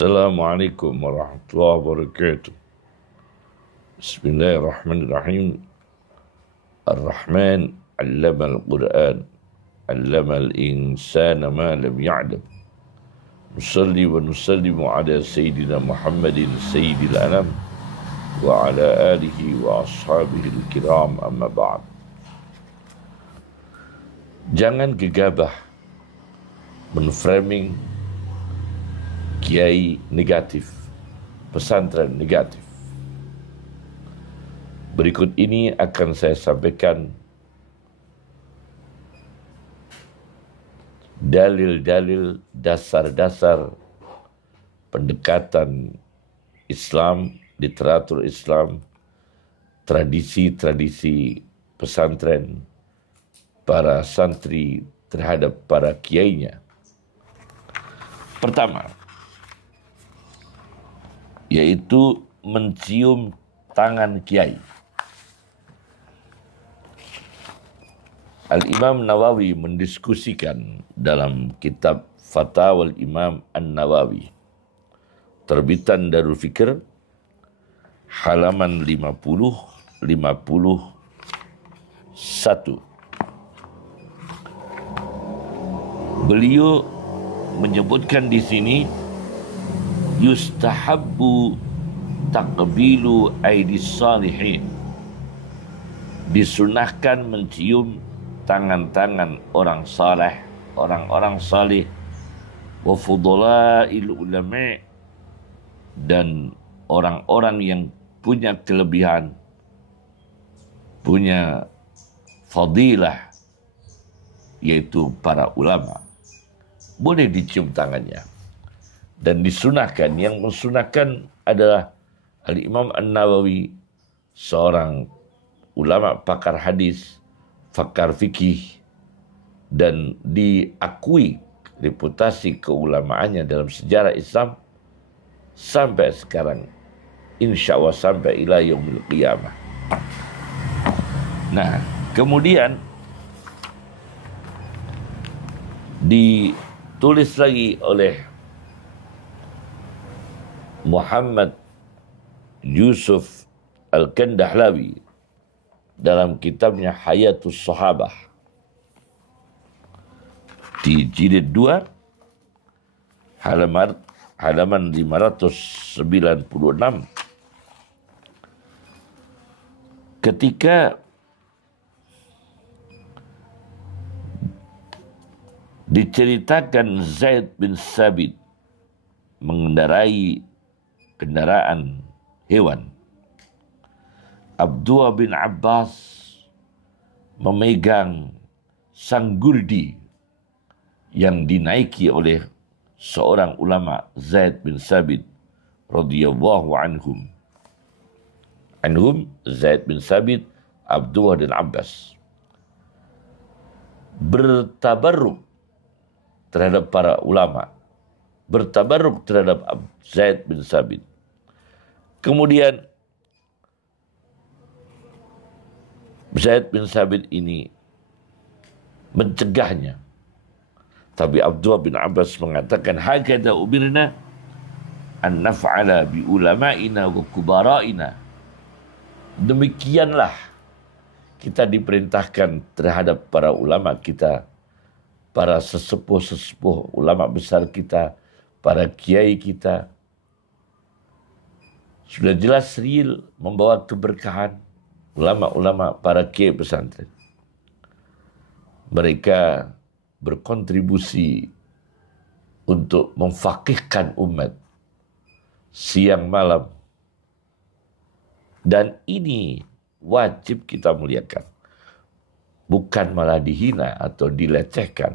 Assalamualaikum warahmatullahi wabarakatuh. Bismillahirrahmanirrahim. Ar-Rahman 'allama al-Qur'an, 'allama al-insana ma lam ya'lam. Nusalli wa nusallimu ala sayyidina Muhammadin sayyidil anam wa ala alihi wa ashabihi al-kiram, amma ba'd. Jangan gegabah menframing kiai negatif, pesantren negatif. Berikut ini akan saya sampaikan dalil-dalil dasar-dasar pendekatan Islam, literatur Islam, tradisi-tradisi pesantren, para santri terhadap para kiainya. Pertama, yaitu mencium tangan kiai. Al-Imam Nawawi mendiskusikan dalam kitab Fatawal Imam An-Nawawi, terbitan Darul Fikr, halaman 50-51. Beliau menyebutkan di sini yustahabbu taqbilu aidis salihin, disunahkan mencium tangan-tangan orang saleh, orang-orang salih, wa fudalail ulama, dan orang-orang yang punya kelebihan, punya fadilah, yaitu para ulama. Boleh dicium tangannya. Dan disunahkan, yang mensunahkan adalah Al-Imam An-Nawawi, seorang ulama pakar hadis, pakar fikih, dan diakui reputasi keulamaannya dalam sejarah Islam sampai sekarang, insya Allah sampai ila yaumil qiyamah. Nah, kemudian ditulis lagi oleh Muhammad Yusuf Al-Kandahlawi dalam kitabnya Hayatus Sahabah di jilid 2 halaman 596, ketika diceritakan Zaid bin Sabit mengendarai kendaraan hewan, Abdullah bin Abbas memegang sanggurdi yang dinaiki oleh seorang ulama, Zaid bin Sabit radhiyallahu anhum. Zaid bin Sabit, Abdullah bin Abbas bertabarruk terhadap para ulama, bertabarruk terhadap Zaid bin Sabit. Kemudian Zaid bin Sabit ini mencegahnya. Tapi Abdullah bin Abbas mengatakan, hakadha umirna an naf'ala bi ulama'ina wa kubara'ina. Demikianlah kita diperintahkan terhadap para ulama kita, para sesepuh-sesepuh ulama besar kita, para kiai kita. Sudah jelas real membawa keberkahan ulama-ulama, para kiai pesantren. Mereka berkontribusi untuk memfaqihkan umat siang malam. Dan ini wajib kita muliakan. Bukan malah dihina atau dilecehkan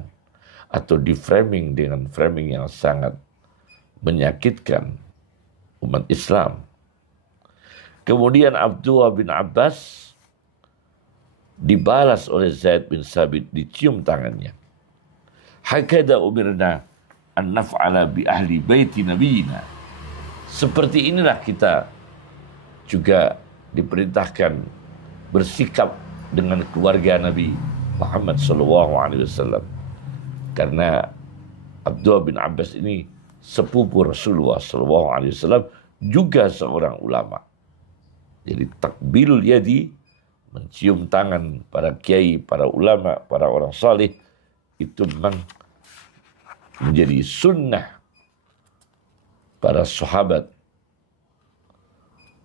atau diframing dengan framing yang sangat menyakitkan umat Islam. Kemudian Abdullah bin Abbas dibalas oleh Zaid bin Sabit, dicium tangannya. Hakada umirna an naf'ala bi ahli baiti nabiyina. Seperti inilah kita juga diperintahkan bersikap dengan keluarga Nabi Muhammad SAW. Karena Abdullah bin Abbas ini sepupu Rasulullah SAW, juga seorang ulama. Jadi takbilul yadi, mencium tangan para kiai, para ulama, para orang saleh, itu memang menjadi sunnah para sahabat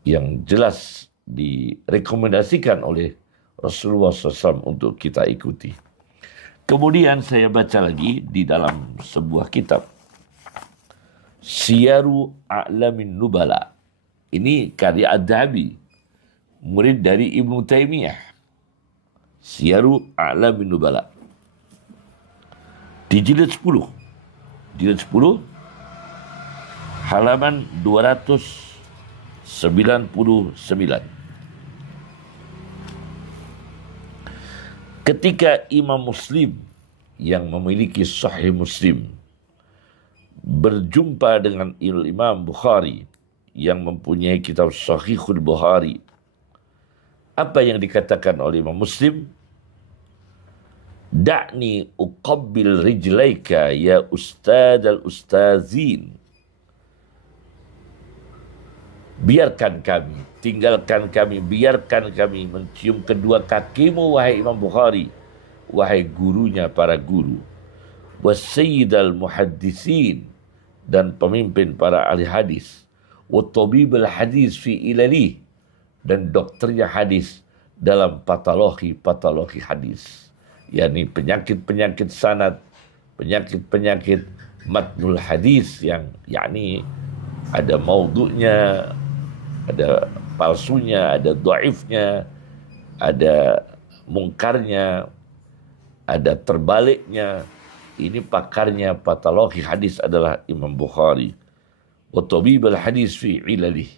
yang jelas direkomendasikan oleh Rasulullah SAW untuk kita ikuti. Kemudian saya baca lagi di dalam sebuah kitab, Siyaru A'lamin Nubala. Ini karya Ad-Dhahabi, murid dari Ibnu Taimiyah. Siyaru A'lamin Nubala. Di jilid 10. Jilid 10, halaman 299. Ketika Imam Muslim yang memiliki Sahih Muslim berjumpa dengan Imam Bukhari yang mempunyai kitab Sahihul Bukhari, apa yang dikatakan oleh Imam Muslim? Da'ni uqabbil rijlaika ya ustad al-ustazin. Biarkan kami, tinggalkan kami, biarkan kami mencium kedua kakimu, wahai Imam Bukhari, wahai gurunya para guru. Wassayyidal muhaddisin, dan pemimpin para ahli hadis. Wattabibul hadis fi ilalih, dan dokternya hadis dalam patologi hadis. yakni penyakit-penyakit sanad, penyakit-penyakit matnul hadis yang yakni ada maudhu'nya, ada palsunya, ada dhaifnya, ada mungkarnya, ada terbaliknya. Ini pakarnya patologi hadis adalah Imam Bukhari. Wa tabibul hadis fi ilalih.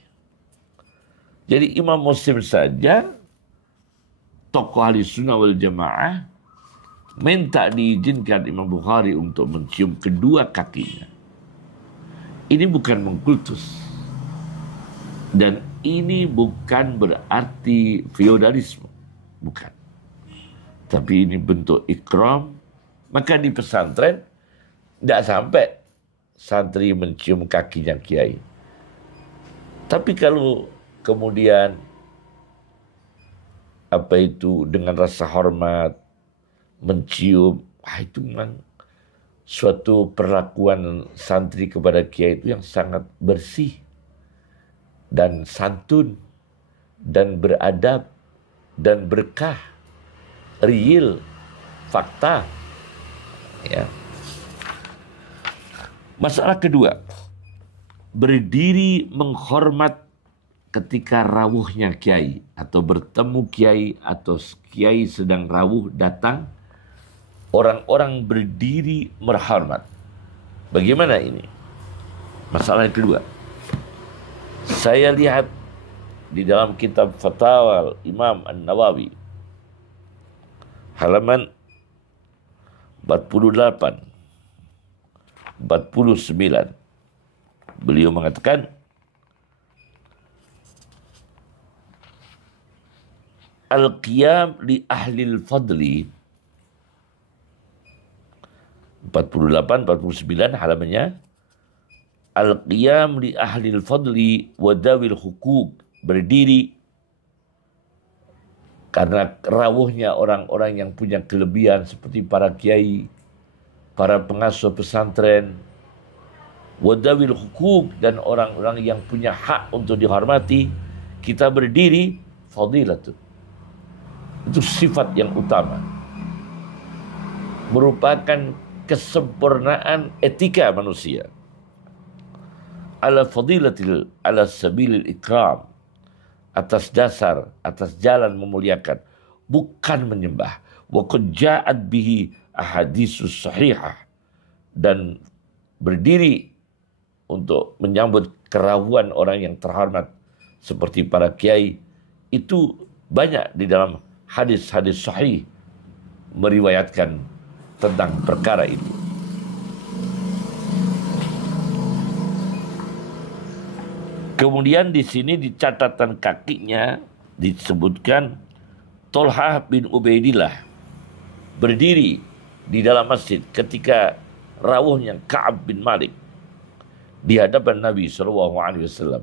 Jadi Imam Muslim saja, tokoh ahli sunnah wal jamaah, minta diizinkan Imam Bukhari untuk mencium kedua kakinya. Ini bukan mengkultus. Dan ini bukan berarti feodalisme. Bukan. Tapi ini bentuk ikram. Maka di pesantren tidak sampai santri mencium kakinya kiai. Tapi kalau kemudian apa itu dengan rasa hormat mencium, itu memang suatu perlakuan santri kepada kiai itu yang sangat bersih dan santun dan beradab dan berkah, real, fakta. Ya. Masalah kedua, berdiri menghormat ketika rawuhnya kiai atau bertemu kiai atau kiai sedang rawuh datang, orang-orang berdiri menghormat. Bagaimana ini? Masalah yang kedua, saya lihat di dalam kitab Fatwa Imam An-Nawawi halaman 48, 49. Beliau mengatakan, al-qiyam li ahlil fadli, 48, 49 halamannya, al-qiyam li ahlil fadli wa dawil hukuk, berdiri karena rawuhnya orang-orang yang punya kelebihan seperti para kiai, para pengasuh pesantren, wadawil hukuk, dan orang-orang yang punya hak untuk dihormati, kita berdiri, fadilatun. Itu sifat yang utama. Merupakan kesempurnaan etika manusia. Ala fadilatil, ala sabilil ikram. Atas dasar, atas jalan memuliakan, bukan menyembah. Wa qad ja'at bihi ahaditsus sahihah, dan berdiri untuk menyambut kerawuan orang yang terhormat seperti para kiai, itu banyak di dalam hadis-hadis sahih meriwayatkan tentang perkara itu. Kemudian di sini di catatan kakinya disebutkan Tolhah bin Ubaidillah berdiri di dalam masjid ketika rawuhnya Ka'ab bin Malik. di hadapan Nabi SAW.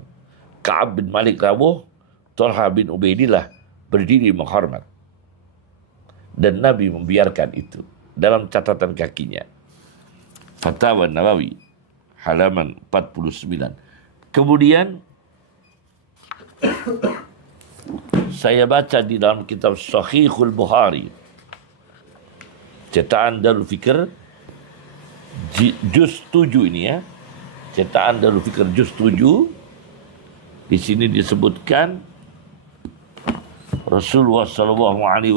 Ka'ab bin Malik rawuh, Talha bin Ubaidillah berdiri menghormat. Dan Nabi membiarkan itu dalam catatan kakinya. Fatwa Nawawi, halaman 49. Kemudian saya baca di dalam kitab Sahihul Bukhari, cetakan Darul Fikr, juz 7 ini ya. Cetakan Darul Fikr juz 7. Di sini disebutkan Rasulullah sallallahu alaihi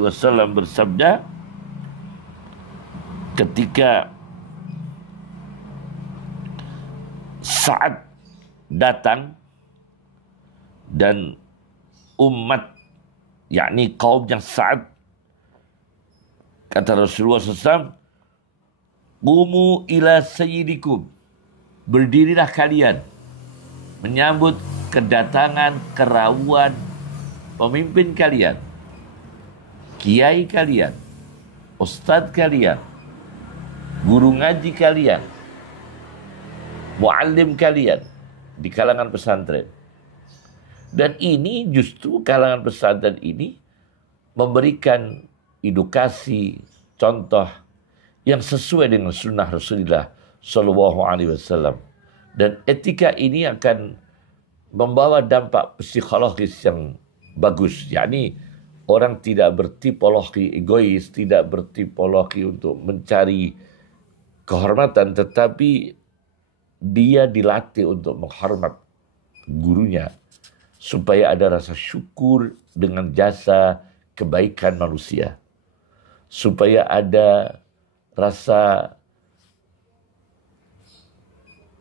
wasallam bersabda ketika Sa'ad datang dan umat, yakni kaumnya Sa'ad, kata Rasulullah SAW, "Qumu ila sayyidikum." Berdirilah kalian menyambut kedatangan kerawuan pemimpin kalian, kiai kalian, ustadz kalian, guru ngaji kalian, muallim kalian di kalangan pesantren. Dan ini justru kalangan pesantren ini memberikan edukasi, contoh yang sesuai dengan sunnah Rasulullah Sallallahu Alaihi Wasallam. Dan etika ini akan membawa dampak psikologis yang bagus. Yakni orang tidak bertipologi egois, tidak bertipologi untuk mencari kehormatan, tetapi dia dilatih untuk menghormat gurunya supaya ada rasa syukur dengan jasa kebaikan manusia, supaya ada rasa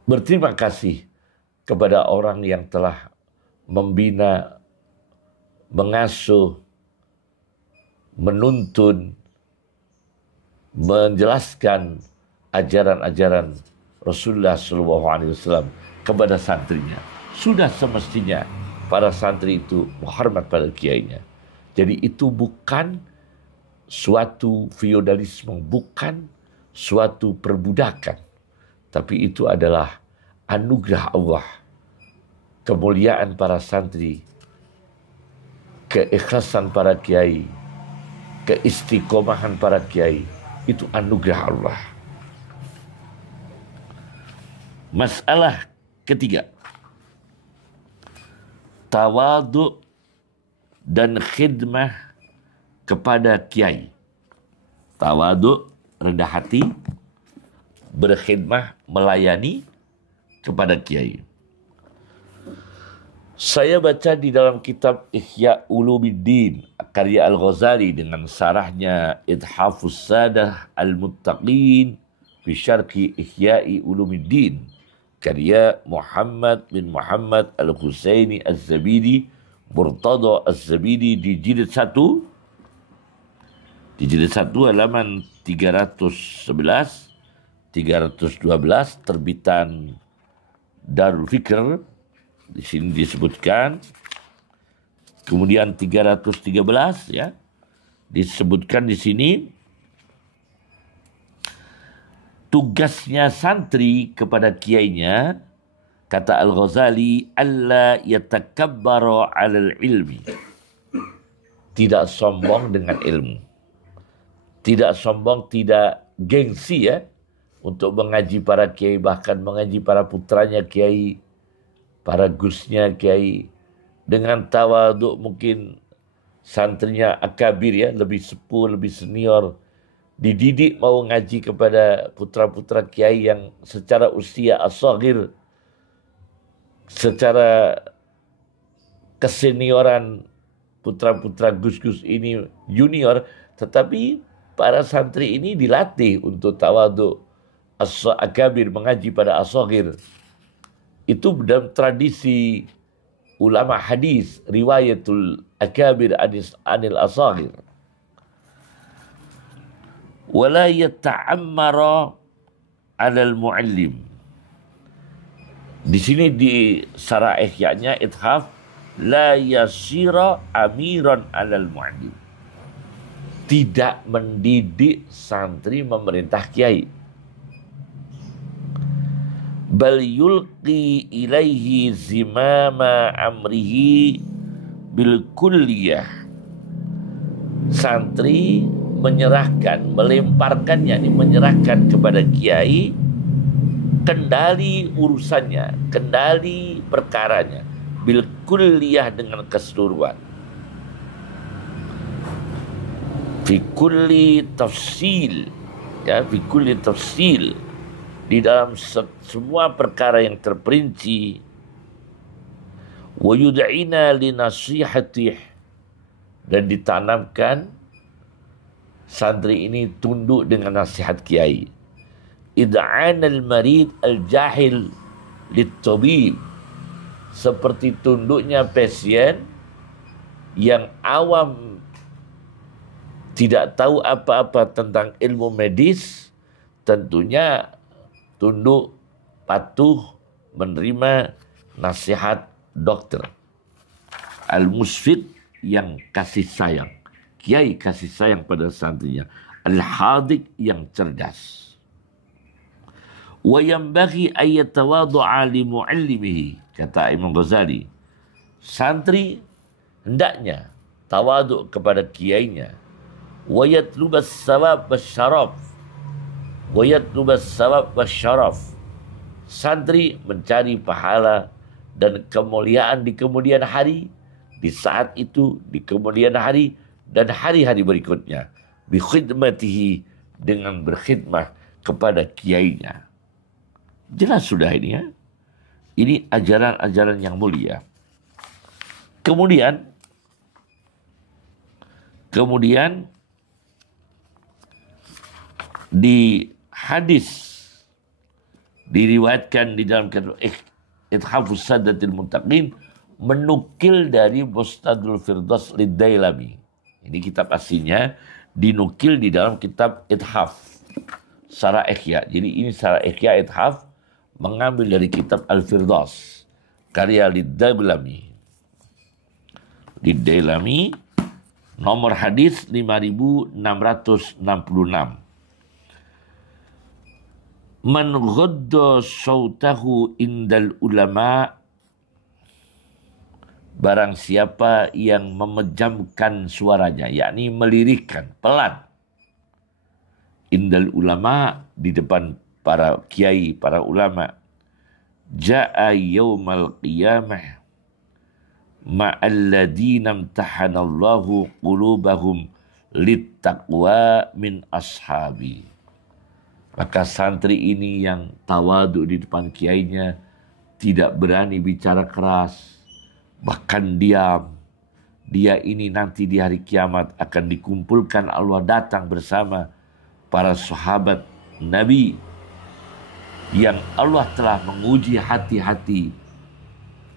berterima kasih kepada orang yang telah membina, mengasuh, menuntun, menjelaskan ajaran-ajaran Rasulullah SAW kepada santrinya. Sudah semestinya para santri itu menghormat pada kiainya. Jadi itu bukan suatu feodalisme, bukan suatu perbudakan, tapi itu adalah anugerah Allah, kemuliaan para santri, keikhlasan para kiai, keistiqomahan para kiai, itu anugerah Allah. Masalah ketiga, tawadhu dan khidmah kepada kiai. Tawadhu, rendah hati, berkhidmah, melayani kepada kiai. Saya baca di dalam kitab Ihya Ulumuddin karya Al-Ghazali dengan sarahnya Ithafus Sadah Al-Muttaqin fi Syarhi Ihya'i Ulumuddin karya Muhammad bin Muhammad Al-Husaini Az-Zabidi Murtada Az-Zabidi di jilid 1 halaman 311 312 terbitan Darul Fikr. Di sini disebutkan, kemudian 313 ya, disebutkan di sini tugasnya santri kepada kiainya, kata Al-Ghazali, alla yatakabbaru 'alal ilmi. Tidak sombong dengan ilmu. Tidak sombong, tidak gengsi ya untuk mengaji para kiai, bahkan mengaji para putranya kiai, para gusnya kiai, dengan tawaduk. Mungkin santrinya akabir ya, lebih sepuh, lebih senior, dididik mau ngaji kepada putra-putra kiai yang secara usia as-saghir, secara kesenioran putra-putra gus-gus ini junior, tetapi para santri ini dilatih untuk tawaduk as-akabir, mengaji pada as-saghir. Itu dalam tradisi ulama hadis, riwayatul akabir anil asaghir. Wala yata'ammara 'alal mu'allim. Di sini di sarah ihya'nya ithaf, la yasira amiran 'alal mu'allim. tidak mendidik santri memerintah kiai. Bal yulqi ilaihi zimama amrihi bil kulliyah. Santri menyerahkan, melemparkannya, menyerahkan kepada kiai kendali urusannya, kendali perkaranya, bil kulliyah dengan keseluruhan. Fi kulli tafsil, ya, fi kulli tafsil, di dalam semua perkara yang terperinci. Wa yud'ina li nasihatih, dan ditanamkan santri ini tunduk dengan nasihat kiai. Id'an al-marid al-jahil lit-tabib, seperti tunduknya pasien yang awam, tidak tahu apa-apa tentang ilmu medis, tentunya tunduk, patuh, menerima nasihat dokter. Al-musfid, yang kasih sayang. Kiai kasih sayang pada santrinya. Al-hadik, yang cerdas. Wa yanbaghi ay yatawadhu'a li mu'allimihi, kata Imam Ghazali. Santri hendaknya tawaduk kepada kiainya. Wa yatlubas sawab wasyaraf. Wa yatlubas sawab wasyaraf. Santri mencari pahala dan kemuliaan di kemudian hari, di saat itu, di kemudian hari, dan hari-hari berikutnya. Bi khidmatihi, dengan berkhidmah kepada kiainya. Jelas sudah ini, ya. Ini ajaran-ajaran yang mulia. Kemudian di hadis diriwayatkan di dalam kitab Ithafus Sadatil Muttaqin, menukil dari Bustadul Firdaus Lid-Dailami. Ini kitab aslinya dinukil di dalam kitab Ithaf Syarah Ihya. Jadi ini Syarah Ihya Ithaf mengambil dari kitab Al-Firdaus karya Lid-Dailami. Lid-Dailami, nomor hadis 5666. Man ghadda sautahu indal ulama, barang siapa yang memejamkan suaranya, yakni melirikkan, pelan, indal ulama, di depan para kiai, para ulama, ja'a yaumal qiyamah ma'alladina imtahanallahu qulubahum littaqwa min ashabi. Maka santri ini yang tawaduk di depan kiainya, tidak berani bicara keras, bahkan diam. Dia ini nanti di hari kiamat akan dikumpulkan, Allah datang bersama para sahabat Nabi yang Allah telah menguji hati-hati,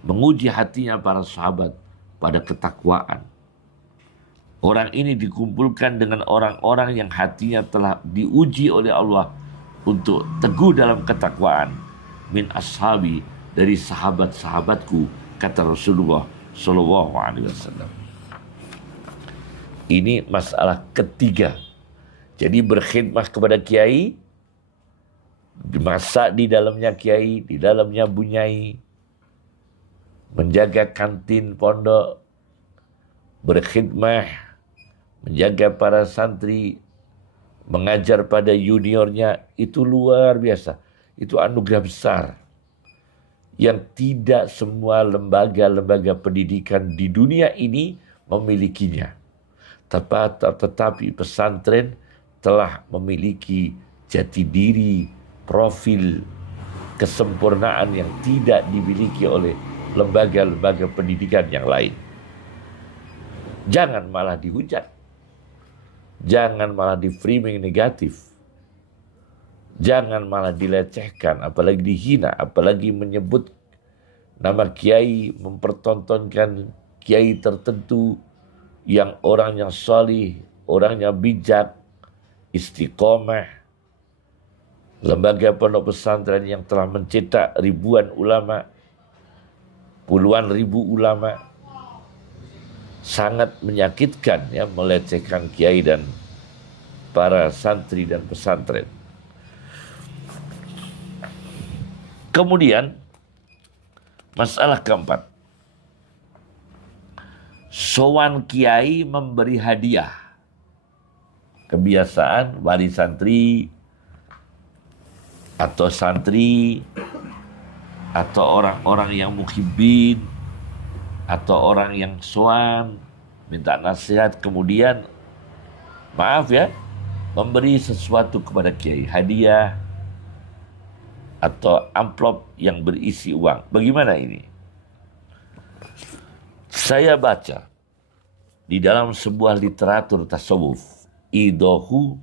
menguji hatinya para sahabat pada ketakwaan. Orang ini dikumpulkan dengan orang-orang yang hatinya telah diuji oleh Allah untuk teguh dalam ketakwaan. Min ashabi, dari sahabat-sahabatku, kata Rasulullah Shallallahu Alaihi Wasallam. Ini masalah ketiga. Jadi berkhidmah kepada kiai, masak di dalamnya kiai, di dalamnya bunyai, menjaga kantin pondok, berkhidmah, menjaga para santri, mengajar pada juniornya, itu luar biasa. Itu anugerah besar yang tidak semua lembaga-lembaga pendidikan di dunia ini memilikinya. Tetapi pesantren telah memiliki jati diri, profil, kesempurnaan yang tidak dimiliki oleh lembaga-lembaga pendidikan yang lain. Jangan malah dihujat. Jangan malah di-framing negatif. Jangan malah dilecehkan, apalagi dihina, apalagi menyebut nama kiai, mempertontonkan kiai tertentu yang orangnya salih, orangnya bijak, istiqomah. Lembaga pondok pesantren yang telah mencetak ribuan ulama, puluhan ribu ulama, sangat menyakitkan, ya, melecehkan kiai dan para santri dan pesantren. Kemudian masalah keempat, sowan kiai memberi hadiah. Kebiasaan wali santri atau santri atau orang-orang yang muhibbin atau orang yang sowan minta nasihat, kemudian maaf ya, memberi sesuatu kepada kiai, hadiah atau amplop yang berisi uang. Bagaimana ini? Saya baca di dalam sebuah literatur tasawuf, Idahu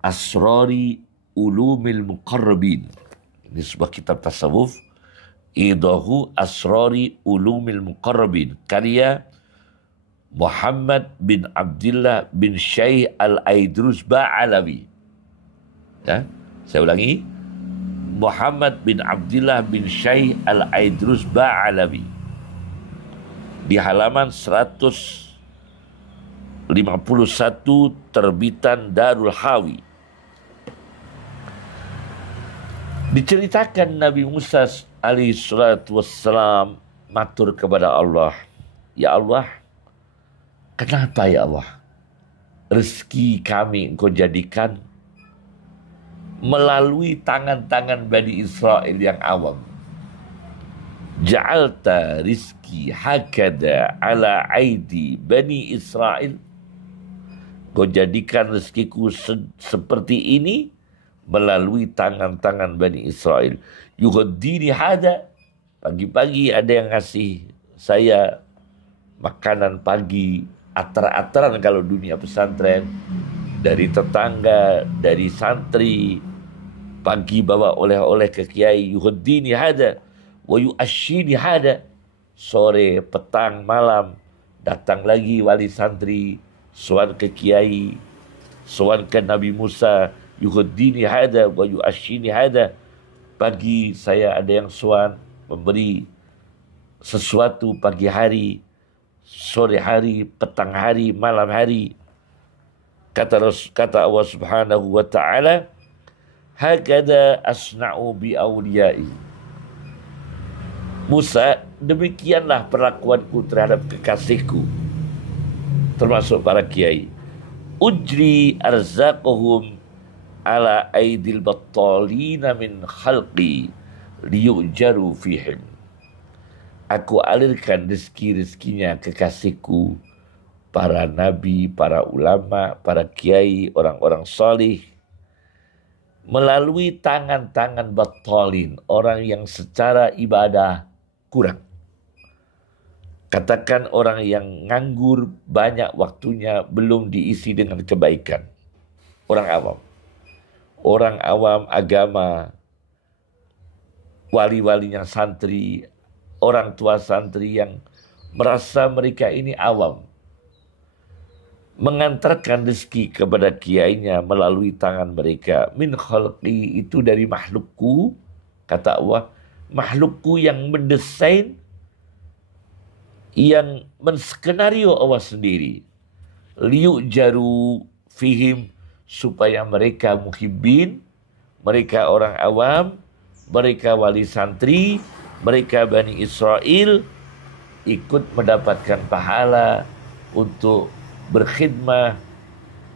Asrari Ulumil Muqarrabin. Ini sebuah kitab tasawuf, Idahu Asrari Ulumil Muqarrabin, karya Muhammad bin Abdullah bin Syekh Al-Aidrus Ba'alawi. Ya, saya ulangi, Muhammad bin Abdullah bin Syekh Al-Aidrus Ba'alawi, di halaman 151 terbitan Darul Hawi. Diceritakan Nabi Musa alaihi salatu wassalam matur kepada Allah, ya Allah, kenapa ya Allah rezeki kami Engkau jadikan melalui tangan-tangan Bani Israel yang awam. Ja'alta rizki hakada ala aidi Bani Israel. Kau jadikan rezekiku seperti ini melalui tangan-tangan Bani Israel. Yuhaddini hada. Pagi-pagi ada yang ngasih saya makanan pagi, atar-ataran kalau dunia pesantren, dari tetangga, dari santri, pagi bawa oleh-oleh ke kiai, yuhaddini hada wa yu'ashini hada, sore, petang, malam datang lagi wali santri, sowan ke kiai, sowan ke Nabi Musa, yuhaddini hada wa yu'ashini hada. Pagi saya ada yang sowan memberi sesuatu pagi hari, sore hari, petang hari, malam hari. Kata Allah Subhanahu wa ta'ala, hakada asna'u bi awliyai. Musa, demikianlah perlakuanku terhadap kekasihku, termasuk para kiai. Ujri arzaqahum ala aidil battalina min khalqi liyujaru fihim. Aku alirkan rezeki-rezekinya kekasihku, para nabi, para ulama, para kiai, orang-orang salih, melalui tangan-tangan battalin, orang yang secara ibadah kurang. Katakan orang yang nganggur, banyak waktunya belum diisi dengan kebaikan. Orang awam. Orang awam agama, wali-walinya santri, orang tua santri yang merasa mereka ini awam, mengantarkan rezeki kepada kiainya melalui tangan mereka. Min khalqi, itu dari makhlukku, kata Allah, makhlukku yang mendesain, yang menskenario Allah sendiri. Liyujaru fihim, supaya mereka muhibbin, mereka orang awam, mereka wali santri, mereka Bani Israel, ikut mendapatkan pahala untuk berkhidmah,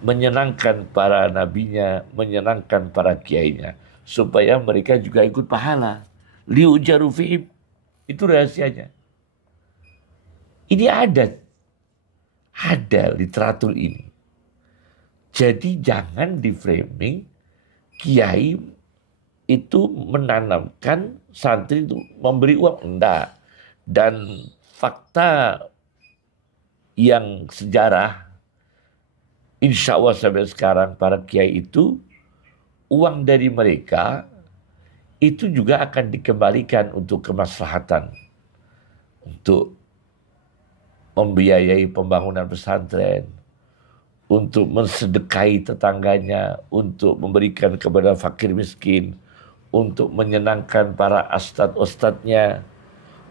menyenangkan para nabinya, menyenangkan para kiainya, supaya mereka juga ikut pahala. Liujaru fihim, itu rahasianya. Ini ada literatur ini. Jadi jangan di framing kiai itu menanamkan santri itu memberi uang, enggak. Dan fakta yang sejarah, insya Allah sampai sekarang para kiai itu, uang dari mereka itu juga akan dikembalikan untuk kemaslahatan, untuk membiayai pembangunan pesantren, untuk mensedekahi tetangganya, untuk memberikan kepada fakir miskin, untuk menyenangkan para ustadz-ustadznya.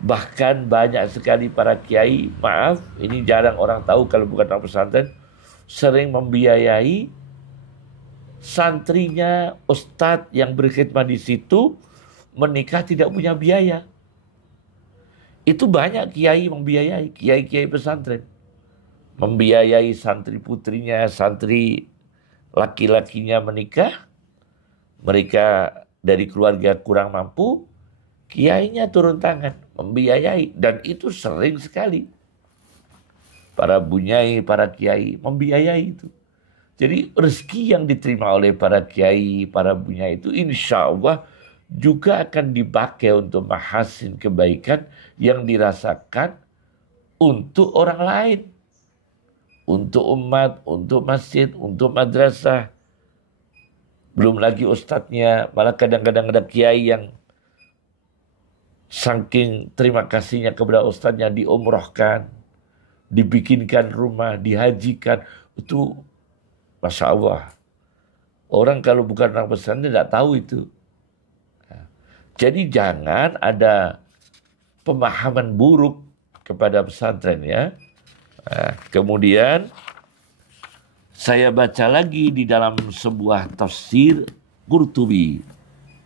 Bahkan banyak sekali para kiai, maaf, ini jarang orang tahu kalau bukan orang pesantren, sering membiayai santrinya, ustadz yang berkhidmat di situ menikah tidak punya biaya. Itu banyak kiai membiayai, kiai-kiai pesantren. Membiayai santri putrinya, santri laki-lakinya menikah. Mereka dari keluarga kurang mampu, kiainya turun tangan, membiayai. Dan itu sering sekali. Para bunyai, para kiai membiayai itu. Jadi rezeki yang diterima oleh para kiai, para bunyai itu insya Allah juga akan dipakai untuk mahasin kebaikan yang dirasakan untuk orang lain. Untuk umat, untuk masjid, untuk madrasah. Belum lagi ustadznya, malah kadang-kadang ada kiai yang saking terima kasihnya kepada ustadznya diumrohkan, dibikinkan rumah, dihajikan. Itu Masya Allah. Orang kalau bukan orang pesantren tidak tahu itu. Jadi jangan ada pemahaman buruk kepada pesantren ya. Kemudian saya baca lagi di dalam sebuah tafsir Qurtubi,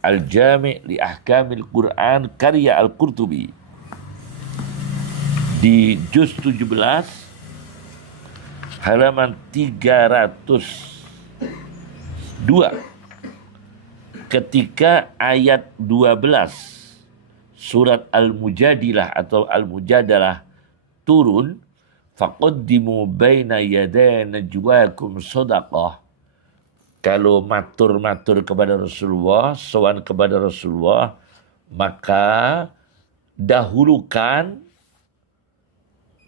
Al-Jami' li Ahkamil Quran karya Al-Qurtubi. Di juz 17 halaman 302 ketika ayat 12 surat Al-Mujadilah atau Al-Mujadalah turun, faqaddimu baina yaday najwakum shadaqah. Kalau matur-matur kepada Rasulullah, sowan kepada Rasulullah, maka dahulukan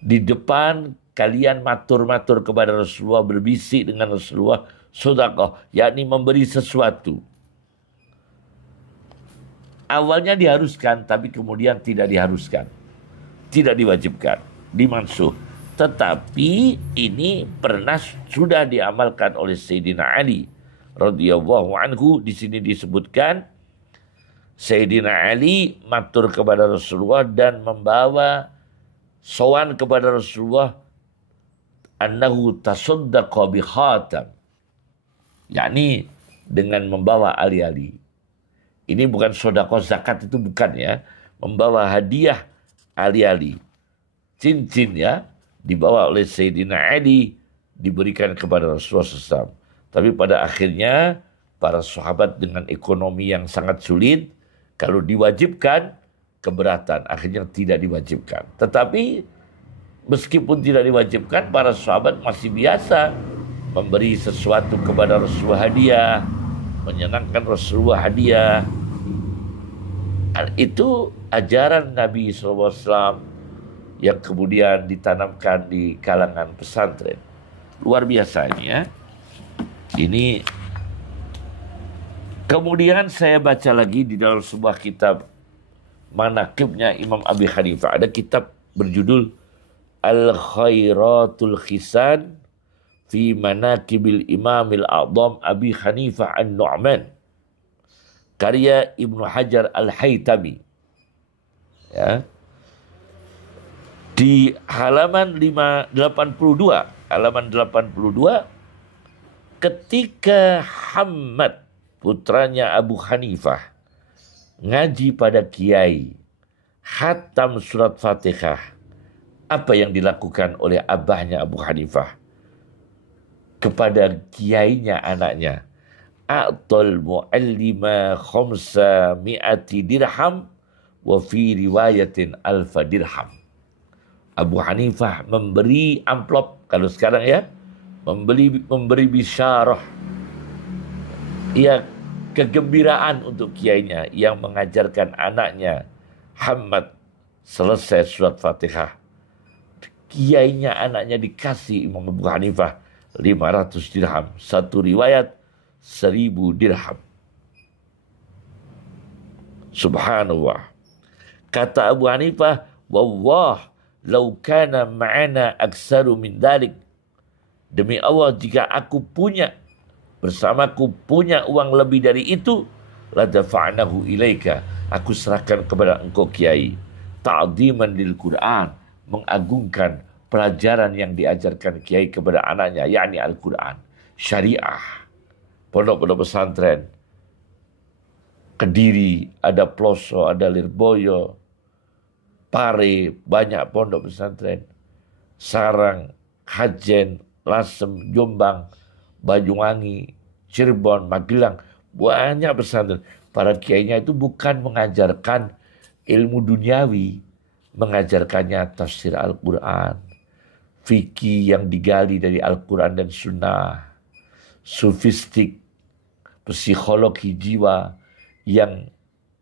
di depan kalian matur-matur kepada Rasulullah, berbisik dengan Rasulullah, shadaqah, yakni memberi sesuatu. Awalnya diharuskan, tapi kemudian tidak diharuskan. Tidak diwajibkan, dimansuh. Tetapi ini pernah sudah diamalkan oleh Sayyidina Ali radhiyallahu anhu. Di sini disebutkan Sayyidina Ali matur kepada Rasulullah dan membawa sowan kepada Rasulullah annahu tasaddaqa bi khatam, yakni dengan membawa ali-ali. Ini bukan sedekah zakat, itu bukan ya. Membawa hadiah ali-ali, cincin ya, dibawa oleh Sayyidina Ali, diberikan kepada Rasulullah SAW. Tapi pada akhirnya para sahabat dengan ekonomi yang sangat sulit, kalau diwajibkan keberatan, akhirnya tidak diwajibkan. Tetapi meskipun tidak diwajibkan, para sahabat masih biasa memberi sesuatu kepada Rasulullah hadiah, menyenangkan Rasulullah hadiah. Itu ajaran Nabi SAW yang kemudian ditanamkan di kalangan pesantren. Luar biasanya. Ini kemudian saya baca lagi di dalam sebuah kitab manaqibnya Imam Abi Hanifah. Ada kitab berjudul Al-Khairatul Khisan fi Manaqibil Imamil A'zam Abi Hanifah An-Nu'man, karya Ibnu Hajar Al-Haytami. Ya. Di halaman 82, ketika Hammad putranya Abu Hanifah ngaji pada kiai, khatam surat Fatihah, apa yang dilakukan oleh abahnya Abu Hanifah kepada kiainya anaknya? A'tal mu'allima khamsa mi'ati dirham wa fi riwayatin alfa dirham. Abu Hanifah memberi amplop, kalau sekarang ya, memberi bisyarah, ya, kegembiraan untuk kiainya yang mengajarkan anaknya Hammad selesai surat Fatihah. Kiainya anaknya dikasih Imam Abu Hanifah 500 dirham. Satu riwayat 1000 dirham. Subhanallah. Kata Abu Hanifah, wallah law kana ma'ana aksaru min dalik. Demi Allah, jika aku punya, bersamaku punya uang lebih dari itu, la dafa'nahu ilaika, aku serahkan kepada engkau kiai. Ta'ziman lil Quran, mengagungkan pelajaran yang diajarkan kiai kepada anaknya, yakni Al-Quran, syariah. pondok-pondok pesantren. Kediri, ada Ploso, ada Lirboyo, Pare, banyak pondok pesantren. Sarang, Kajen, Lasem, Jombang, Banyuwangi, Cirebon, Magelang, banyak pesantren. Para kiainya itu bukan mengajarkan ilmu duniawi, mengajarkannya tafsir Al-Quran, fikih yang digali dari Al-Quran dan Sunnah, sufistik, psikologi jiwa yang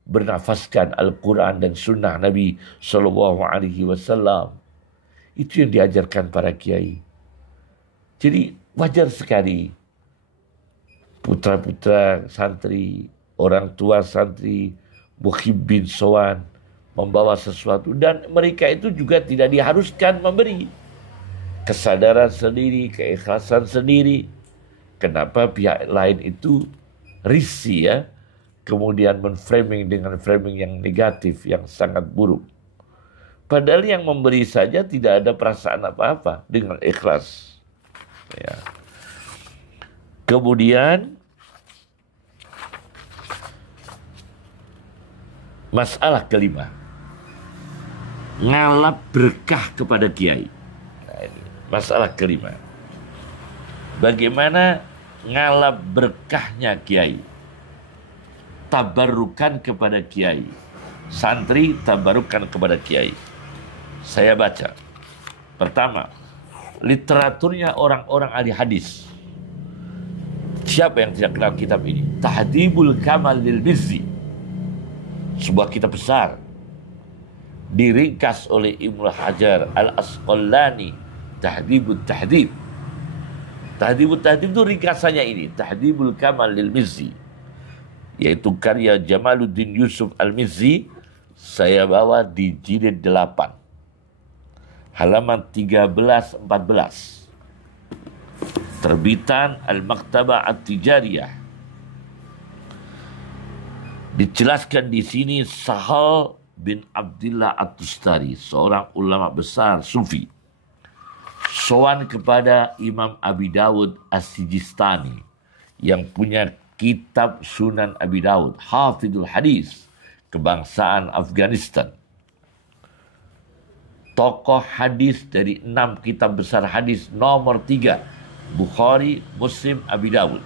bernafaskan Al-Quran dan Sunnah Nabi Sallallahu Alaihi Wasallam. Itu yang diajarkan para kiai. Jadi wajar sekali putra-putra santri, orang tua santri, muhibbin sowan membawa sesuatu, dan mereka itu juga tidak diharuskan memberi. Kesadaran sendiri, keikhlasan sendiri. Kenapa pihak lain itu risih ya, kemudian menframing dengan framing yang negatif, yang sangat buruk. Padahal yang memberi saja tidak ada perasaan apa-apa dengan ikhlas. Ya. Kemudian masalah kelima, ngalap berkah kepada kiai. Nah, ini masalah kelima. Bagaimana ngalap berkahnya kiai? Tabarukan kepada kiai. Santri tabarukan kepada kiai. Saya baca. Pertama, literaturnya orang-orang ahli hadis. Siapa yang tidak kenal kitab ini? Tahdhibul Kamal lil Mizzi. Sebuah kitab besar. Diringkas oleh Ibnu Hajar Al-Asqalani. Tahdhibut Tahdhib. Tahdhibut Tahdhib itu ringkasannya ini. Tahdhibul Kamal lil Mizzi. Yaitu karya Jamaluddin Yusuf Al-Mizzi. Saya bawa di jilid 8. Halaman 13-14. Terbitan Al-Maktabah At-Tijariyah. Dijelaskan di sini Sahal bin Abdillah At-Tustari, seorang ulama besar Sufi, sowan kepada Imam Abi Dawud As-Sijistani yang punya kitab Sunan Abi Dawud, Hafidul Hadis, kebangsaan Afghanistan. Tokoh hadis dari 6 kitab besar hadis nomor 3, Bukhari, Muslim, Abi Dawud.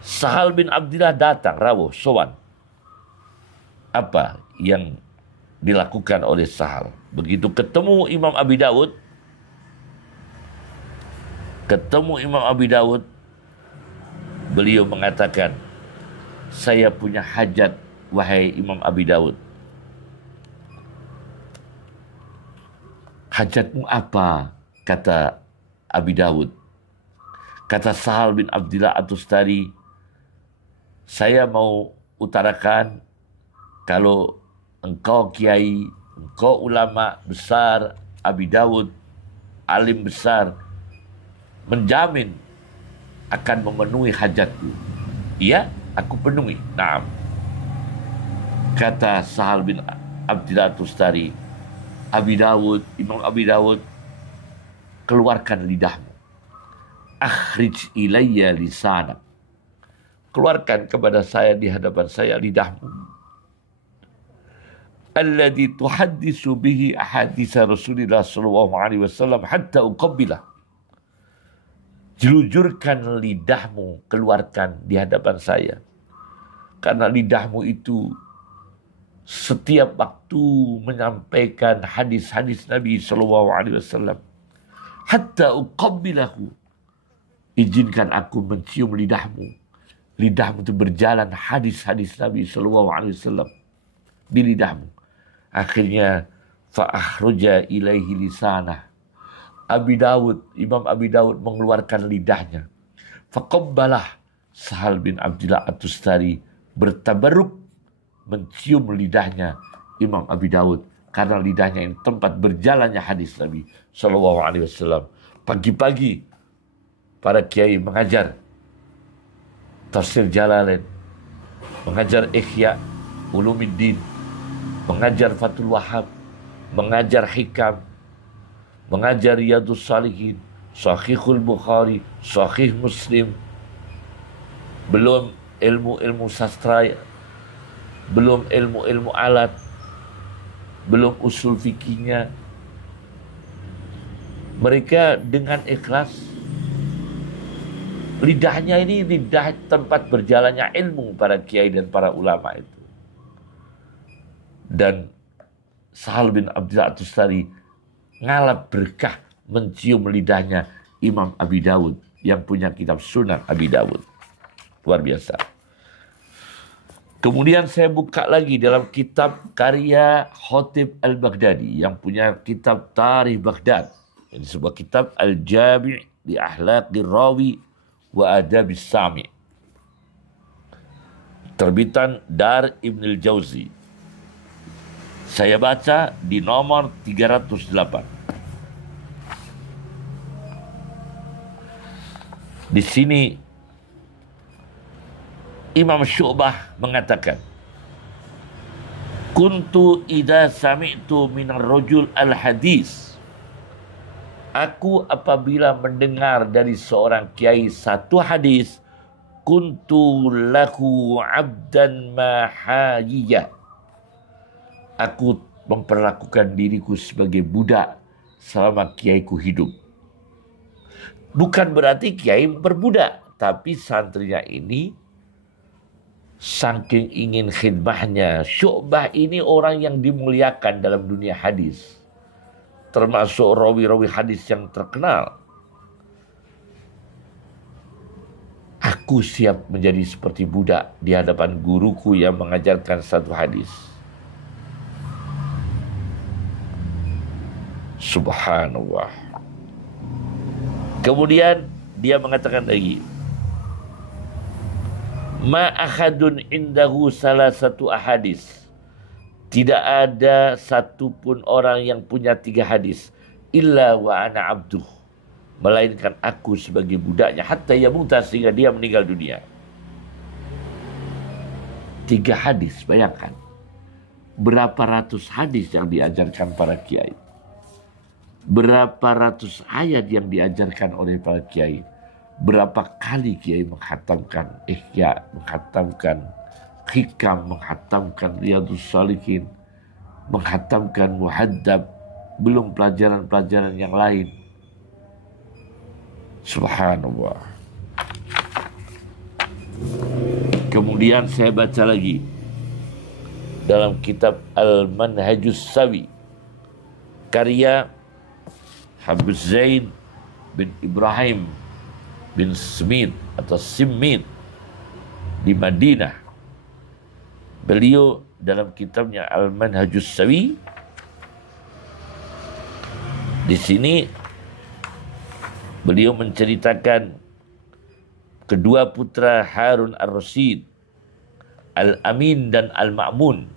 Sahal bin Abdillah datang, rawuh, sowan. Apa yang dilakukan oleh Sahal? Begitu ketemu Imam Abi Dawud, beliau mengatakan, saya punya hajat, wahai Imam Abi Dawud. Hajatmu apa? Kata Abi Dawud. Kata Sahal bin Abdillah At-Tustari, saya mau utarakan, kalau engkau kiai, engkau ulama besar, Abi Dawud, alim besar, menjamin akan memenuhi hajatku. Iya, aku penuhi. Naam. Kata Sahal bin Abdillah Tustari, Abi Dawud, Imam Abi Dawud, keluarkan lidahmu. Akhrij ilayya lisanak. Keluarkan kepada saya, di hadapan saya, lidahmu. Alladhi tuhaddisu bihi ahaditha Rasulullah sallallahu alaihi wasallam hatta uqabbilah. Jelujurkan lidahmu, keluarkan di hadapan saya. Karena lidahmu itu setiap waktu menyampaikan hadis-hadis Nabi sallallahu alaihi wasallam. Hatta uqabbilahu. Izinkan aku mencium lidahmu. Lidahmu itu berjalan hadis-hadis Nabi sallallahu alaihi wasallam di lidahmu. Akhirnya fa akhraja ilaihi lisanah. Imam Abi Dawud mengeluarkan lidahnya. Faqabbalah. Sahal bin Abdillah At-Tustari bertabarruk, mencium lidahnya Imam Abi Dawud, karena lidahnya ini tempat berjalannya hadis Nabi sallallahu alaihi wasallam. Pagi-pagi para kiai mengajar tafsir Jalalain, mengajar Ihya Ulumuddin, mengajar Fathul Wahhab, mengajar Hikam, mengajar Riyadhus Shalihin, Sahihul Bukhari, Sahih Muslim, belum ilmu-ilmu sastra, belum ilmu-ilmu alat, belum usul fikihnya. Mereka dengan ikhlas, lidahnya ini lidah tempat berjalannya ilmu para kiai dan para ulama itu. Dan Sahal bin Abdullah At-Tustari ngalap berkah mencium lidahnya Imam Abi Dawud yang punya kitab Sunan Abi Dawud. Luar biasa. Kemudian saya buka lagi dalam kitab karya Khatib Al-Baghdadi yang punya kitab Tarikh Baghdad. Ini sebuah kitab Al-Jami' li Akhlaqir Rawi wa Adabis Sami'. Terbitan Dar Ibn Al-Jauzi. Saya baca di nomor 308. Di sini Imam Syu'bah mengatakan, kuntu idza sami'tu minar rajul al-hadis. Aku apabila mendengar dari seorang kiai satu hadis, kuntu lahu abdan mahayiyah. Aku memperlakukan diriku sebagai budak selama kiaiku hidup. Bukan berarti kiai berbudak, tapi santrinya ini saking ingin khidmahnya. Syu'bah ini orang yang dimuliakan dalam dunia hadis, termasuk rawi-rawi hadis yang terkenal. Aku siap menjadi seperti budak di hadapan guruku yang mengajarkan satu hadis. Subhanallah. Kemudian dia mengatakan lagi, ma ahadun indahu salah satu ahadis. Tidak ada satupun orang yang punya 3 hadis. Illa wa ana abduh. Melainkan aku sebagai budaknya. Hatta yamuta, sehingga dia meninggal dunia. 3 hadis, bayangkan. Berapa ratus hadis yang diajarkan para kiai. Berapa ratus ayat yang diajarkan oleh para kiai. Berapa kali kiai menghatamkan Ihya, menghatamkan Hikam, menghatamkan Riyadhus Shalihin, menghatamkan Muhaddab, belum pelajaran-pelajaran yang lain. Subhanallah. Kemudian saya baca lagi dalam kitab Al-Manhajus Sawi, karya Habib Zain bin Ibrahim bin Smith atau Simmin di Madinah. Beliau dalam kitabnya Al-Manhajus Sawi, di sini beliau menceritakan kedua putra Harun Ar-Rasyid, Al-Amin dan Al-Ma'mun.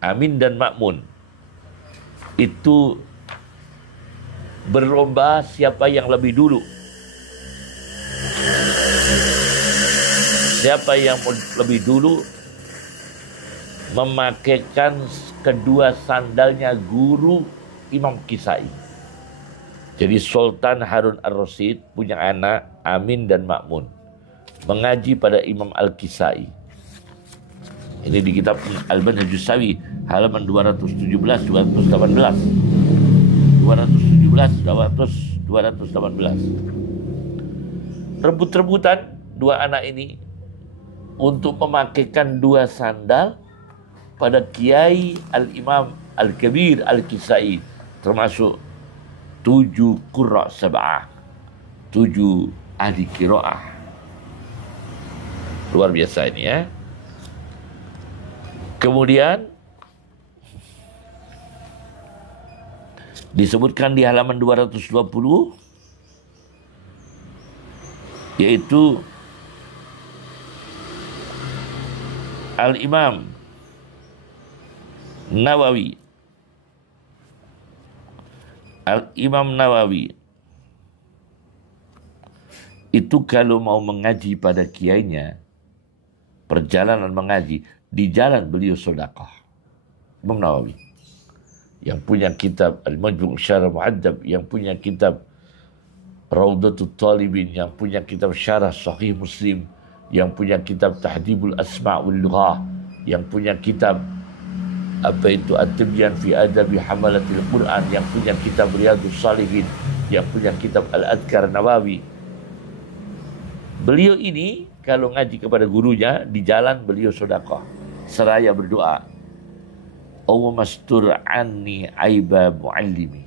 Amin dan Ma'mun itu berlomba siapa yang lebih dulu. Siapa yang lebih dulu memakaikan kedua sandalnya guru Imam Kisai. Jadi Sultan Harun Ar-Rasyid punya anak Amin dan Ma'mun, mengaji pada Imam Al-Kisai. Ini di kitab Al-Manhajus Sawi halaman 217 218. 218. Rebut-rebutan dua anak ini untuk memakaikan 2 sandal pada Kiai Al-Imam Al-Kabir Al-Kisai, termasuk 7 qurra sab'ah, 7 ahli qiraah. Luar biasa ini ya. Kemudian disebutkan di halaman 220, yaitu Al-Imam Nawawi. Al-Imam Nawawi itu kalau mau mengaji pada kiainya, perjalanan mengaji, di jalan beliau sedekah. Imam Nawawi yang punya kitab Al-Majmu' Syarah Muhaddab, yang punya kitab Raudatul Talibin, yang punya kitab Syarah Sahih Muslim, yang punya kitab Tahdhibul Asma' wal Lughah, yang punya kitab At-Tibyan fi Adabi Hamalatil Quran, yang punya kitab Riyadhus Shalihin, yang punya kitab Al-Adhkar Nawawi. Beliau ini kalau ngaji kepada gurunya, di jalan beliau sedekah seraya berdoa, Allahumma mastur anni aiba muallimi.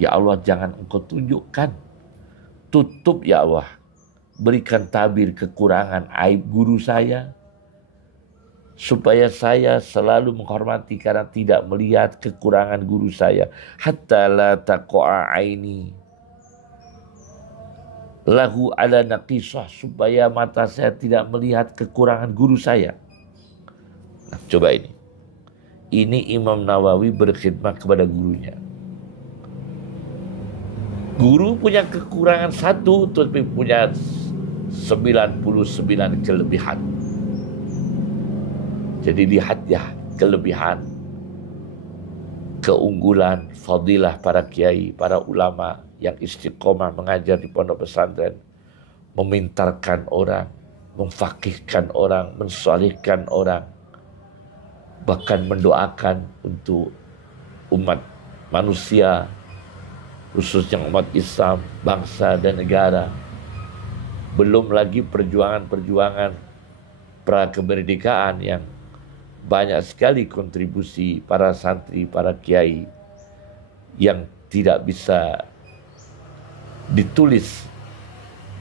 Ya Allah, jangan engkau tunjukkan, tutup ya Allah, berikan tabir kekurangan aib guru saya, supaya saya selalu menghormati karena tidak melihat kekurangan guru saya. Hatta la taqa'a aini lahu ala naqisah, supaya mata saya tidak melihat kekurangan guru saya. Nah, coba ini. Ini Imam Nawawi berkhidmat kepada gurunya. Guru punya kekurangan satu, tapi punya 99 kelebihan. Jadi lihat ya kelebihan, keunggulan, fadilah para kiai, para ulama yang istiqomah mengajar di pondok pesantren, memintarkan orang, memfaqihkan orang, mensolihkan orang, bahkan mendoakan untuk umat manusia, khususnya umat Islam, bangsa dan negara. Belum lagi perjuangan-perjuangan pra kemerdekaan yang banyak sekali kontribusi para santri, para kiai yang tidak bisa ditulis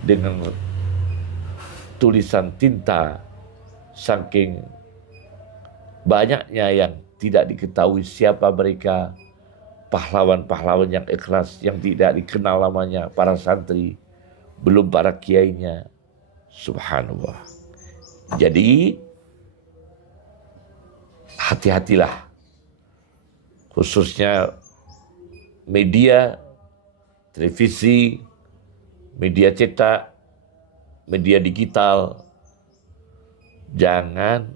dengan tulisan tinta, saking banyaknya yang tidak diketahui siapa mereka, pahlawan-pahlawan yang ikhlas yang tidak dikenal namanya, para santri, belum para kiainya. Subhanallah. Jadi hati-hatilah, khususnya media, televisi, media cetak, media digital, jangan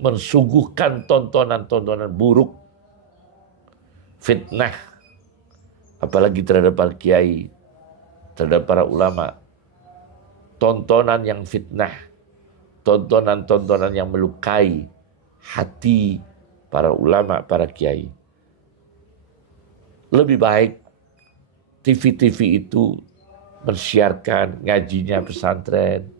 mensuguhkan tontonan-tontonan buruk, fitnah, apalagi terhadap para kiai, terhadap para ulama. Tontonan yang fitnah, tontonan-tontonan yang melukai hati para ulama, para kiai. Lebih baik TV-TV itu mensiarkan ngajinya pesantren,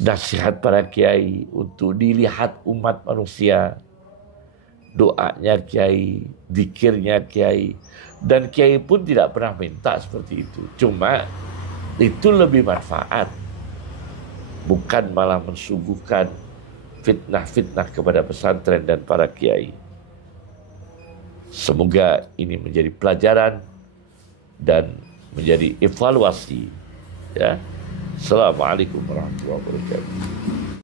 nasihat para kiai untuk dilihat umat manusia, doanya kiai, zikirnya kiai. Dan kiai pun tidak pernah minta seperti itu, cuma itu lebih manfaat, bukan malah mensuguhkan fitnah-fitnah kepada pesantren dan para kiai. Semoga ini menjadi pelajaran dan menjadi evaluasi. Ya. Assalamualaikum warahmatullahi wabarakatuh.